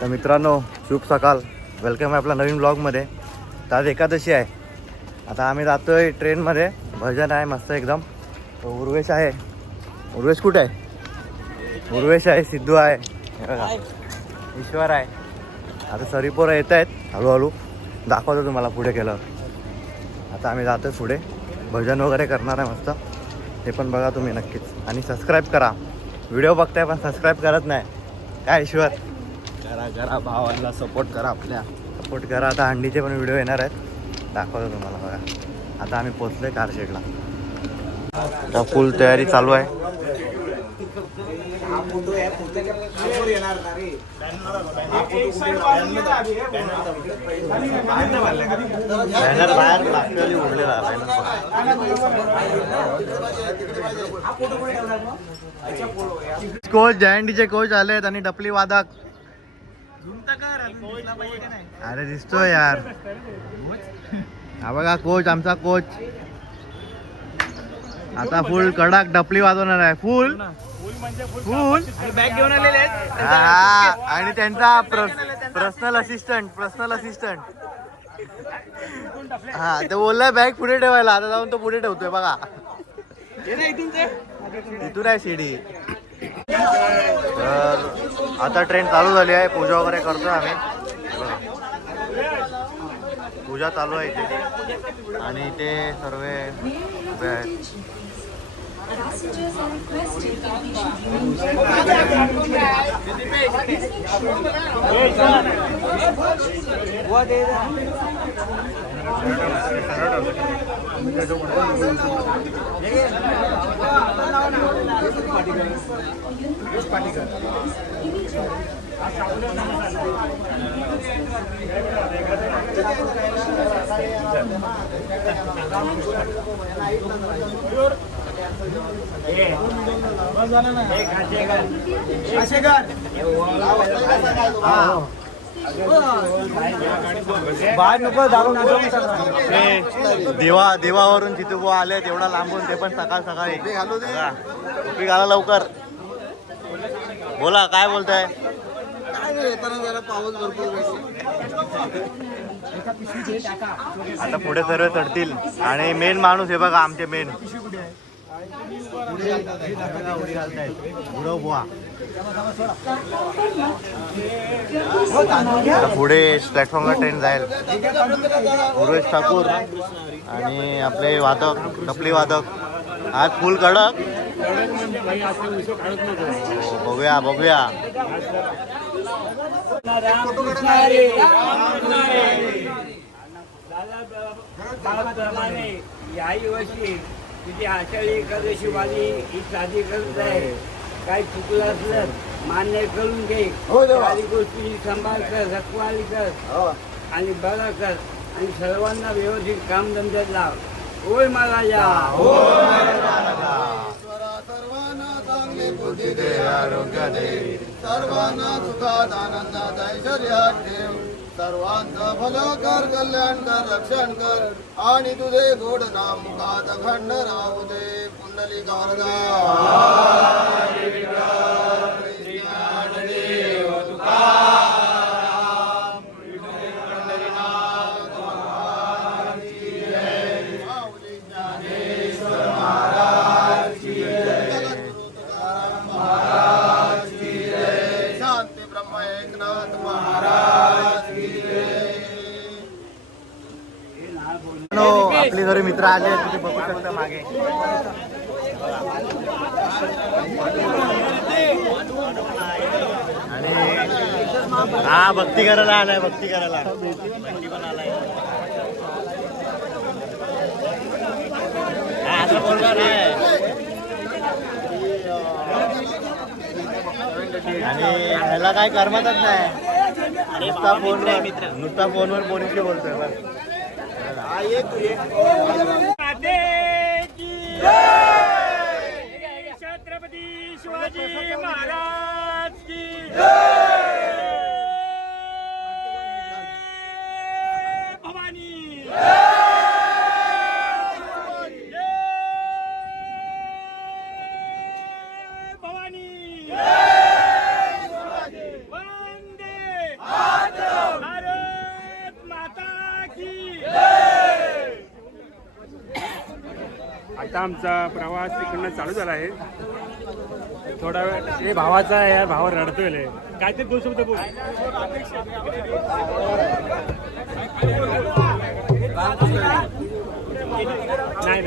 तर मित्रांनो, शुभ सकाळ. वेलकम आहे आपल्या नवीन ब्लॉगमध्ये. तर आज एकादशी आहे. आता आम्ही जातोय ट्रेनमध्ये. भजन आहे मस्त एकदम. तो उर्वेश आहे. उर्वेश कुठे आहे? उर्वेश आहे, सिद्धू आहे, ईश्वर आहे. आता सरीपोरं येत आहेत हळूहळू. दाखवतो तुम्हाला पुढे केल्यावर. आता आम्ही जातोय पुढे. भजन वगैरे करणार आहे मस्त. ते पण बघा तुम्ही नक्कीच. आणि सबस्क्राईब करा. व्हिडिओ बघताय पण सबस्क्राईब करत नाही काय ईश्वर? करा भावांना सपोर्ट करा. आपल्या सपोर्ट करा. आता हंडीचे पण व्हिडिओ येणार आहेत, दाखवतो तुम्हाला बघा. आता आम्ही पोचलोय कारशेडला. आता फुल तयारी चालू आहे. बॅनर बाहेर लागली उडलेला कोच जयंतीचे कोच आलेत आणि डपली वादक. अरे दिसतोय यार. हा बघा कोच, आमचा कोच आता फुल कडक डपली वाजवणार आहे. फुल बॅग घेऊन आलेले आहेत. हा, आणि त्यांचा पर्सनल असिस्टंट. हा, ते बोललाय बॅग पुढे ठेवायला. आता जाऊन तो पुढे ठेवतोय बघा. इथून आहे सीडी. तर आता ट्रेन चालू झाली आहे. पूजा वगैरे करतोय आम्ही. पूजा चालू आहे इथे. आणि इथे सर्व उभे आहेत. देवावरून चितूबो आले तेवढा लांबून. ते पण सकाळी. टोपी घाला लवकर. बोला काय बोलताय? आता पुढे सर्व चढतील. आणि मेन माणूस हे बघा, आमचे मेन पुढे प्लॅटफॉर्मला ट्रेन जाईल. उर्वेश ठाकूर आणि आपले वादक, डपली वादक आज फुल कडक. बघूया याही वर्षी तिथे आषाढी एकादशी वाली ही साधी करत आहे. काही चुकलं असलं मान्य करून घे. काही गोष्टी सांभाळ कर, रखवाली कर आणि बघा कर. आणि सर्वांना व्यवस्थित कामधंद्यात लाव. होय मला या सर्वांना चांगली बुद्धी दे, आरोग्य दे. सर्वांना सुखात आनंदात ऐश्वर्यात ठेव. सर्वांचं भलं कर, कल्याण कर, रक्षण कर. आणि तुझे गोड नाम मुखात खंड राहू दे. पुंडलिकावरदा आपले जरी मित्र आले तिथे बघू शकता मागे. आणि हा भक्ती करायला आलाय. भक्ती पण आलाय. असं बोलणार आहे. आणि ह्याला काय करमतच नाही, नुसता फोनवर पोरीशी बोलतोय बस. छत्रपती शिवाजी महाराज की भवानी भवानी वंदे भारत माता की. आता आमचा प्रवास तिकडनं चालू झाला आहे. थोडा वेळ हे भावाचा आहे, या भावा रडतोय काय ते 2 शब्द बोल. नाही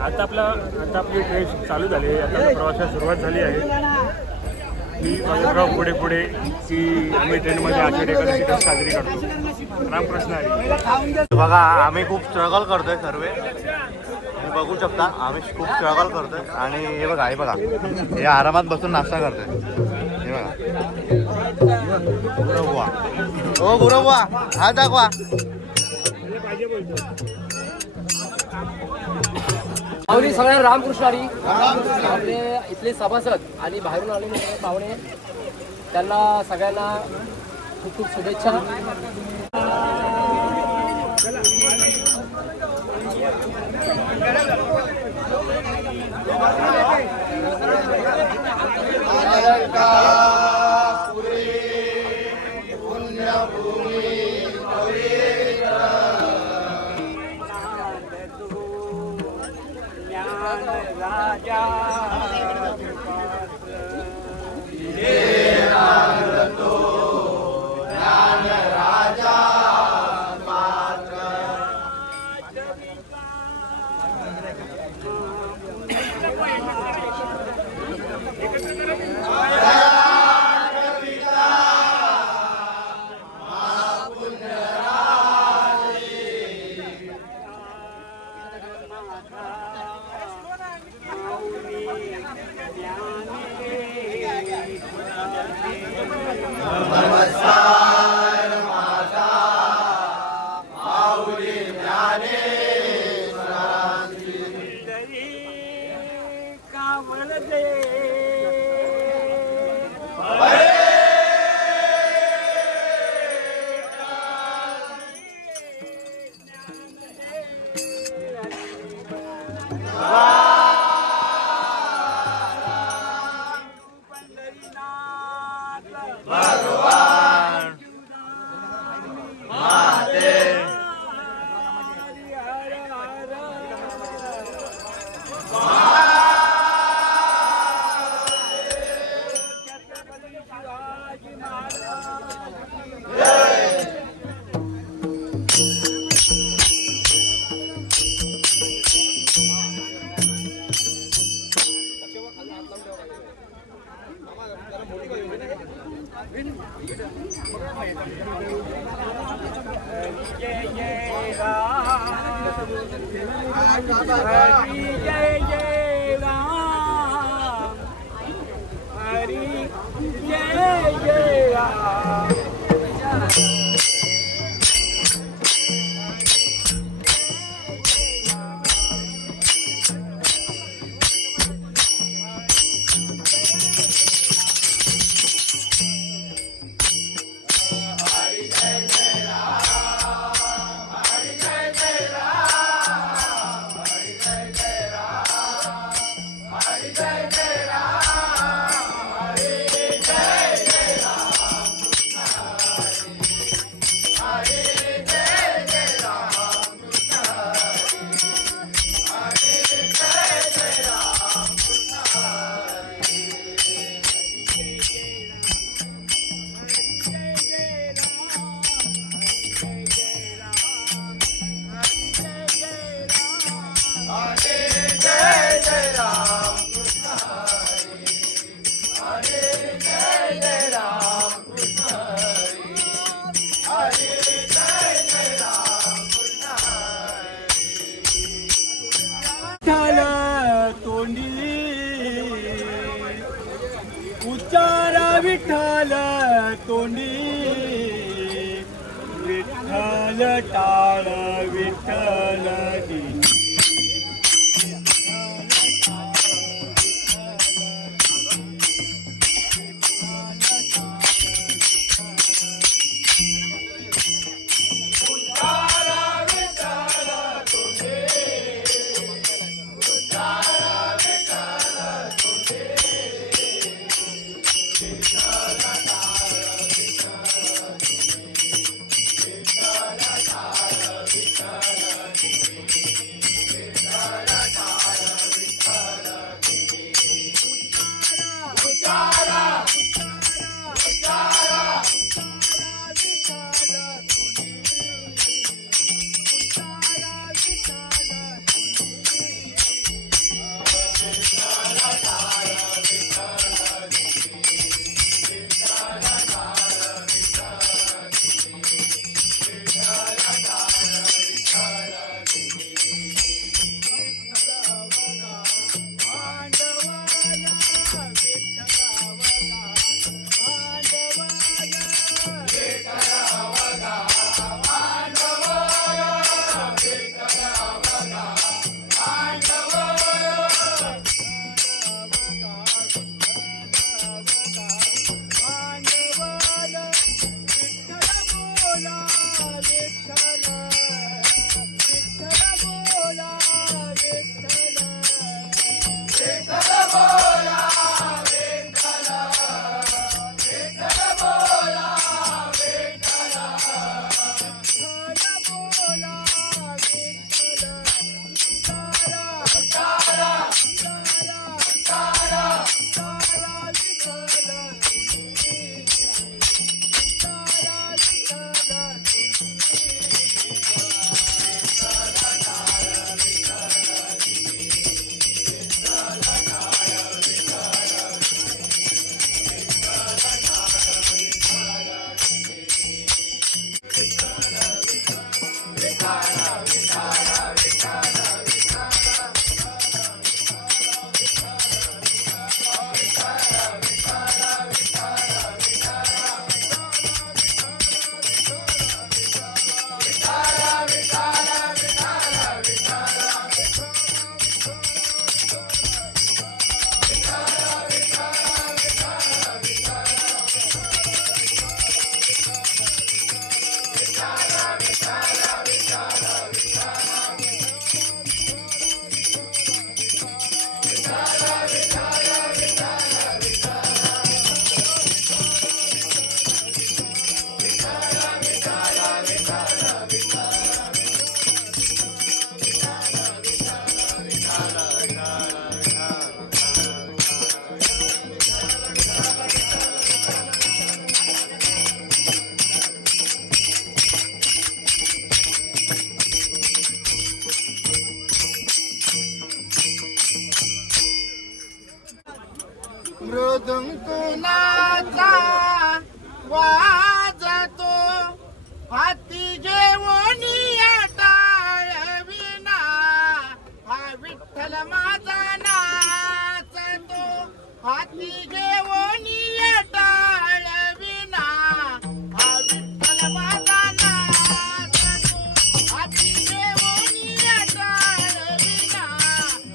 आता आपली ट्रेन चालू झाली, आता प्रवासाला सुरुवात झाली आहे. ही बघत पुढे पुढे की आम्ही ट्रेनमध्ये आषाढी एकादशी कशी साजरी करतो. रामकृष्ण आहे. बघा आम्ही खूप स्ट्रगल करतोय सर्व, तुम्ही बघू शकता आम्ही खूप स्ट्रगल करतोय. आणि हे बघा हे आरामात बसून नाश्ता करतोय. हे बघा गुरवबुवा, ओ गुरवबुवा हात दाखवा. पाहुणे सगळ्यांना रामकृष्ण हरी. आपले इथले सभासद आणि बाहेरून आलेले सगळे पाहुणे, त्यांना सगळ्यांना खूप खूप शुभेच्छा. राजा जय जय राम हरि जय जय राम हरि जय जय राम विठ्ठल तोंडी विठ्ठल टाळ विठ्ठल दिनी मृदुंकुनाचा वाजतो हाती घेऊन टाळविना हा विठ्ठल माझा नाचतो हाती घेऊन टाळविना हा विठ्ठल माझा नाचतो हाती घेऊन टाळविना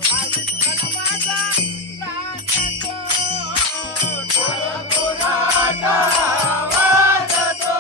हा विठ्ठल माझा नाचतो वाजतो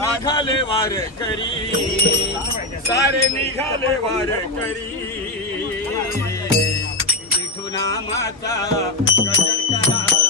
निघाले वार करी सारे निघाले वार करी विठुना माता गजर करा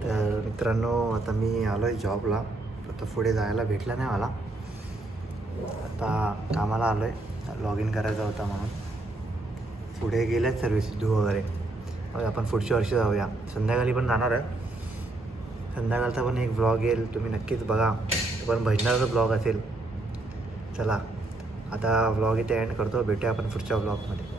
तर मित्रांनो आता मी आलो आहे जॉबला. आता पुढे जायला भेटलं नाही मला. आता कामाला आलो आहे, लॉग इन करायचा होता म्हणून. पुढे गेले आहेत सर्व्हिस सिद्धू वगैरे. मग आपण पुढच्या वर्षी जाऊया. संध्याकाळी पण जाणार आहे. संध्याकाळचा पण एक ब्लॉग येईल, तुम्ही नक्कीच बघा. तो पण भजनाचा ब्लॉग असेल. चला आता ब्लॉग इथे एंड करतो. भेटूया आपण पुढच्या ब्लॉगमध्ये.